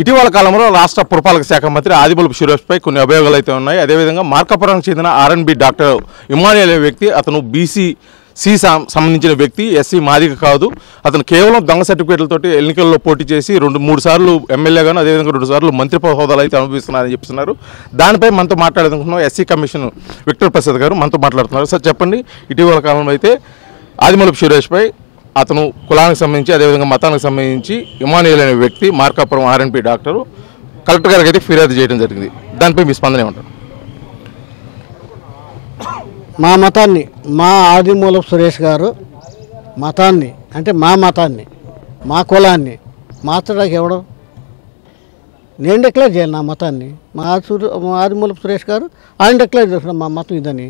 ఇటీవల కాలంలో రాష్ట్ర పురపాలక శాఖ మంత్రి ఆదిమూలపు సురేష్పై కొన్ని అభియోగాలు అయితే ఉన్నాయి. అదేవిధంగా మార్కాపురానికి చెందిన ఆర్ఎన్బి డాక్టర్ ఇమానియల్ అనే వ్యక్తి, అతను బీసీ సంబంధించిన వ్యక్తి, ఎస్సీ మాదిగ కాదు. అతను కేవలం దొంగ సర్టిఫికేట్లతోటి ఎన్నికల్లో పోటీ చేసి 2-3 సార్లు ఎమ్మెల్యేగాను, అదేవిధంగా 2 సార్లు మంత్రి హోదాలు అయితే అనుభవిస్తున్నారని చెప్తున్నారు. దానిపై మనతో మాట్లాడుతున్నాం ఎస్సీ కమిషన్ విక్టర్ ప్రసాద్ గారు మనతో మాట్లాడుతున్నారు. సార్ చెప్పండి, ఇటీవల కాలంలో అయితే ఆదిమూలపు సురేష్పై అతను కులానికి సంబంధించి, అదేవిధంగా మతానికి సంబంధించి ఇమానియల్ అనే వ్యక్తి మార్కాపురం ఆర్ఎన్పి డాక్టరు కలెక్టర్ గారికి అయితే ఫిర్యాదు చేయడం జరిగింది. దానిపై మీ స్పందన ఏమంటారు? మా మతాన్ని, మా ఆదిమూలపు సురేష్ గారు మతాన్ని, అంటే మా మతాన్ని, మా కులాన్ని మార్చడానికి ఎవడం? నేను డిక్లేర్ చేయాలి నా మతాన్ని. మా ఆదిమూలపు సురేష్ గారు ఆయన డిక్లేర్ చేస్తున్నాడు మా మతం ఇదని,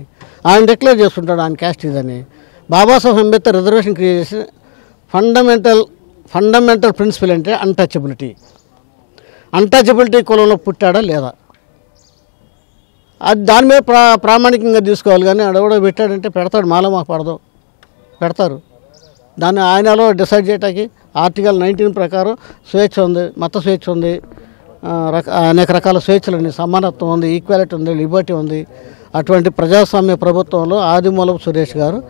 ఆయన డిక్లేర్ చేస్తుంటాడు ఆయన క్యాస్ట్ ఇదని. బాబాసాహెబ్ అంబేద్కర్ రిజర్వేషన్ క్రియేట్ చేసిన ఫండమెంటల్ ప్రిన్సిపల్ అంటే అన్టచబిలిటీ కులంలో పుట్టాడా లేదా అది దాని మీద ప్రామాణికంగా తీసుకోవాలి. కానీ అడవడో పెట్టాడంటే పెడతాడు, మాలో మాకు పడదు, పెడతారు. దాన్ని ఆయనలో డిసైడ్ చేయడానికి ఆర్టికల్ 19 ప్రకారం స్వేచ్ఛ ఉంది, మత స్వేచ్ఛ ఉంది, అనేక రకాల స్వేచ్ఛలు ఉన్నాయి, సమానత్వం ఉంది, ఈక్వాలిటీ ఉంది, లిబర్టీ ఉంది. అటువంటి ప్రజాస్వామ్య ప్రభుత్వంలో ఆదిమూలపు సురేష్ గారు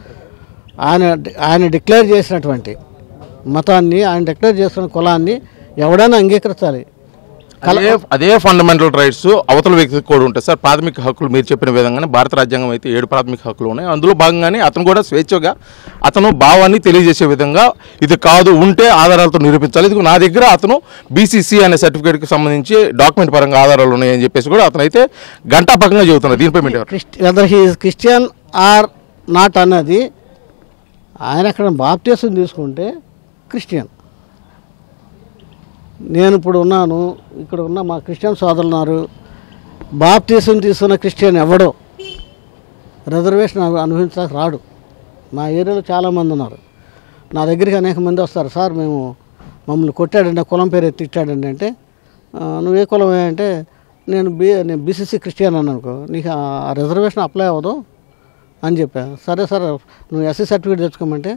ఆయన డిక్లేర్ చేసినటువంటి మతాన్ని, ఆయన డిక్లేర్ చేసిన కులాన్ని ఎవడైనా అంగీకరించాలి. అదే ఫండమెంటల్ రైట్స్ అవతల వ్యక్తికి కూడా ఉంటాయి సార్. ప్రాథమిక హక్కులు మీరు చెప్పిన విధంగానే భారత రాజ్యాంగం అయితే 7 ప్రాథమిక హక్కులు ఉన్నాయి. అందులో భాగంగానే అతను కూడా స్వేచ్ఛగా అతను భావాన్ని తెలియజేసే విధంగా ఇది కాదు, ఉంటే ఆధారాలతో నిరూపించాలి. ఇది నా దగ్గర అతను బీసీసీ అనే సర్టిఫికేట్కి సంబంధించి డాక్యుమెంట్ పరంగా ఆధారాలు ఉన్నాయని చెప్పేసి కూడా అతను అయితే గంటాపకంగా చెబుతున్నారు. దీనిపై whether he is Christian or not అన్నది, ఆయన అక్కడ బాప్టిజం తీసుకుంటే క్రిస్టియన్. నేను ఇప్పుడు ఉన్నాను, ఇక్కడ ఉన్న మా క్రిస్టియన్ సోదరులు ఉన్నారు. బాప్టిజం తీసుకున్న క్రిస్టియన్ ఎవడో రిజర్వేషన్ అనుభవించడానికి రాడు. మా ఏరియాలో చాలామంది ఉన్నారు. నా దగ్గరికి అనేక మంది వస్తారు. సార్ మమ్మల్ని కొట్టాడండి, కులం పేరు తిట్టాడండి అంటే, నువ్వు ఏ కులం అంటే నేను బీసీసీ క్రిస్టియన్ అని అనుకో, నీకు ఆ రిజర్వేషన్ అప్లై అవ్వదు అని చెప్పా. సరే సార్ నువ్వు ఎస్సీ సర్టిఫికేట్ తెచ్చుకోమంటే,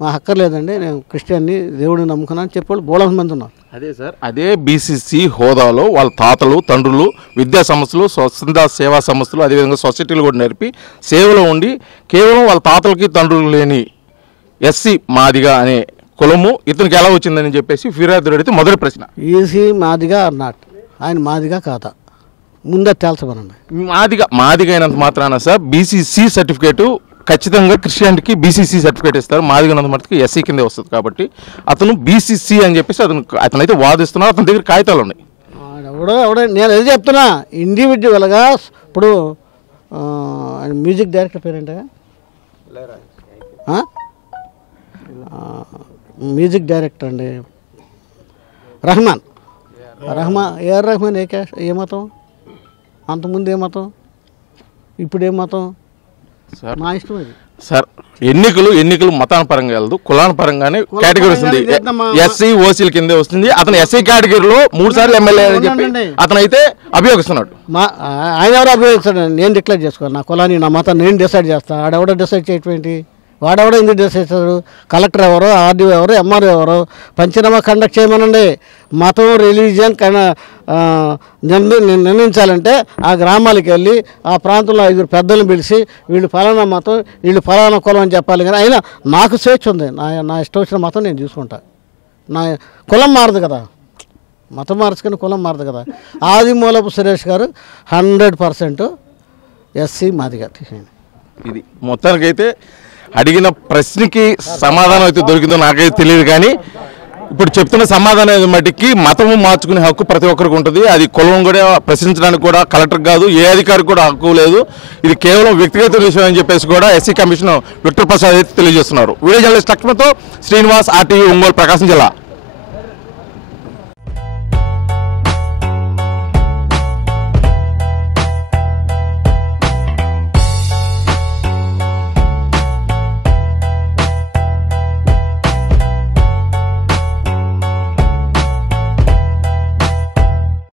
మా హక్కర్లేదండి, నేను క్రిస్టియన్ని, దేవుడిని నమ్ముకున్నాను చెప్పాడు. బోళంత మంది ఉన్నారు. అదే సార్, అదే బీసీసీ హోదాలో వాళ్ళ తాతలు, తండ్రులు విద్యా సంస్థలు, స్వచ్ఛంద సేవా సంస్థలు, అదేవిధంగా సొసైటీలు కూడా నేర్పి సేవలో ఉండి కేవలం వాళ్ళ తాతలకి తండ్రులు లేని ఎస్సీ మాదిగా అనే కులము ఇతనికి ఎలా వచ్చిందని చెప్పేసి ఫిర్యాదు అడిగితే మొదటి ప్రశ్న, ఈసీ మాదిగా ఆర్ నాట్, ఆయన మాదిగా కాదా ముందే తేల్చమనండి. మాదిగా అయినంత మాత్రాన సార్ బీసీసీ సర్టిఫికేటు ఖచ్చితంగా క్రిస్టియానిటీకి బీసీసీ సర్టిఫికేట్ ఇస్తారు, మాదిగనంత మటుకు ఎస్సీ కిందే వస్తుంది. కాబట్టి అతను బీసీసీ అని చెప్పేసి అతనైతే వాదిస్తున్నారు. అతని దగ్గర కాగితాలు ఉన్నాయి. ఎవడో నేను అది చెప్తున్నా, ఇండివిజువల్గా ఇప్పుడు మ్యూజిక్ డైరెక్టర్ పేరేంటగా, మ్యూజిక్ డైరెక్టర్ అండి ఏఆర్ రెహమాన్ ఏ మతం, అంతకుముందు ఏ మతం, ఇప్పుడు ఏ మతం, నా ఇష్టం అది సార్. ఎన్నికలు మతాన పరంగా వెళ్ళదు, కులాన పరంగానే కేటగిరీ వస్తుంది. ఎస్సీ ఓసీల కిందే వస్తుంది. అతను ఎస్సీ కేటగిరీలో 3 సార్లు ఎమ్మెల్యే అని చెప్పి అతను అయితే అభియోగిస్తున్నాడు. ఆయన ఎవరు అభియోగిస్తాడు? నేను డిక్లేర్ చేసుకోవాలి, నా కులాన్ని, నా మతాన్ని నేను డిసైడ్ చేస్తాను. ఆడెవడో డిసైడ్ చేయటం, వాడెవడో ఎందుకు డిసైడ్ చేస్తాడు? కలెక్టర్ ఎవరో, ఆర్డీఓ ఎవరో, ఎంఆర్ఓ ఎవరో పంచనామా కండక్ట్ చేయమనండి. మతం, రిలీజియన్ నిర్ణయించాలంటే ఆ గ్రామాలకు వెళ్ళి ఆ ప్రాంతంలో 5 పెద్దలను పిలిచి వీళ్ళు ఫలానా మతం, వీళ్ళు ఫలానా కులం అని చెప్పాలి. కానీ అయినా నాకు స్వేచ్ఛ ఉంది, నా ఇష్టం వచ్చిన మతం నేను చూసుకుంటా. నా కులం మారదు కదా, మతం మార్చుకొని కులం మారదు కదా. ఆదిమూలపు సురేష్ గారు 100% ఎస్సీ మాదిగా. ఇది మొత్తానికైతే అడిగిన ప్రశ్నకి సమాధానం అయితే దొరికిందో నాకైతే తెలియదు. కానీ ఇప్పుడు చెప్తున్న సమాధానం మట్టికి మతము మార్చుకునే హక్కు ప్రతి ఒక్కరికి ఉంటుంది. అది కులం కూడా ప్రశ్నించడానికి కూడా కలెక్టర్ కాదు, ఏ అధికారికి కూడా హక్కు లేదు. ఇది కేవలం వ్యక్తిగత విషయం అని చెప్పేసి కూడా ఎస్సీ కమిషనర్ విక్టర్ ప్రసాద్ అయితే తెలియజేస్తున్నారు. వీడియో జర్నలిస్ట్ లక్ష్మణ్తో శ్రీనివాస్, RTV ఒంగోలు, ప్రకాశం జిల్లా.